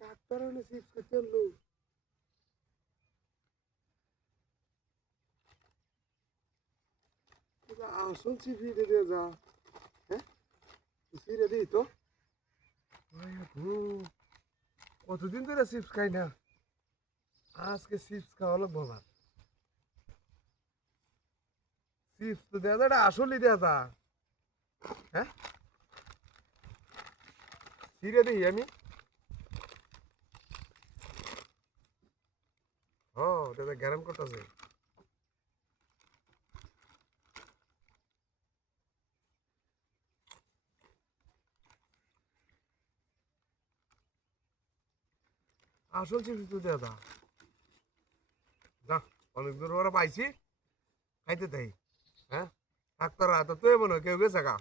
Doctor chips খেতে আনলো আসল দিতে দিয়ে যা। হ্যাঁ? সিরে দিই তো। কতদিন ধরে চিপস খাই না? আজকে চিপস খাওয়া লাগবো আমার চিপস তো দেওয়া যায় আসলই দেওয়া যা হ্যাঁ? সিরে দিই আমি। দাদা গ্যারাম করতেছে আসল চিপস তো দাদা যা, অনেক দূর ওরা পাইছি। খাইতে তাই হ্যাঁ? ডাক্তার তো তুই মনে কেউ গেছে গা।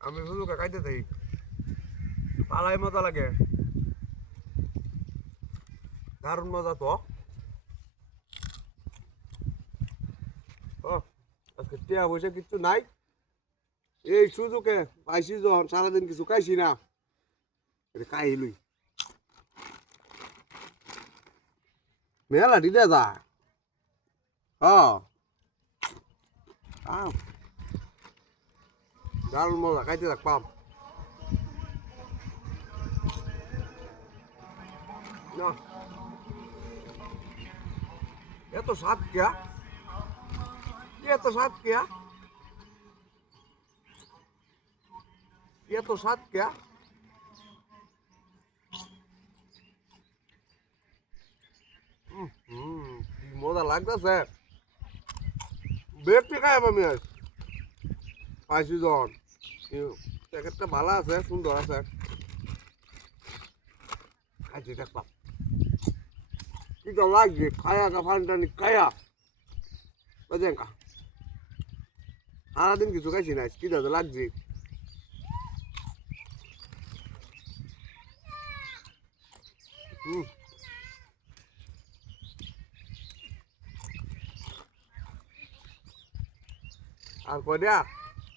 আমি শুধু খাইতে থাই পালাই মজা লাগে। দারুণ মজা তো। আজকে টিয়া পয়সা কিচ্ছু নাই। এই সুযোগে পাইছি যখন সারাদিন কিছু খাইছি না। এটা খাইলুই মেলা দিলে যা। হ্যাঁ দারুণ মজা, খাইতে থাকবাম না এত স্বাদ কেয়া এত স্বাদ কেয়া এত স্বাদ কেয়া হুম, কি মজা লাগতেছে। বেগটি খাই আমি আজ। পাইছি জন। প্যাকেটটা ভালো আছে, সুন্দর আছে। খাইতে দেখলাম। কি তো লাগছে খায়া কা ফানটানি খায়া বুঝলেন কা সারাদিন কিছু খাইছি না কি দাদা লাগছে হুম আর কয়টা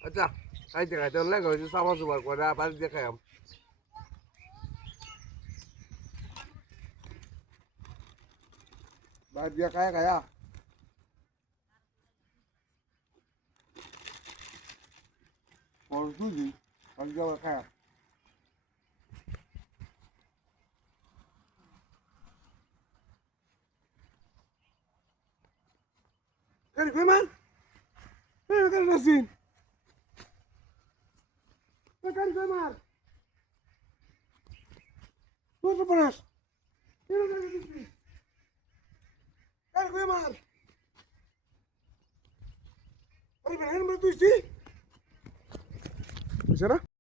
আচ্ছা খাইতে খাইতে লাগে হয়েছে সাবা সুবার কয়টা বাড়িতে খাইম भाज्या काय खाया तुझी भाज्यावर खाया Cara, foi mal. Cara, cara, assim. Cara, foi mal. Vamos para nós. Eu não quero que the Hey, look at this scene! Hey,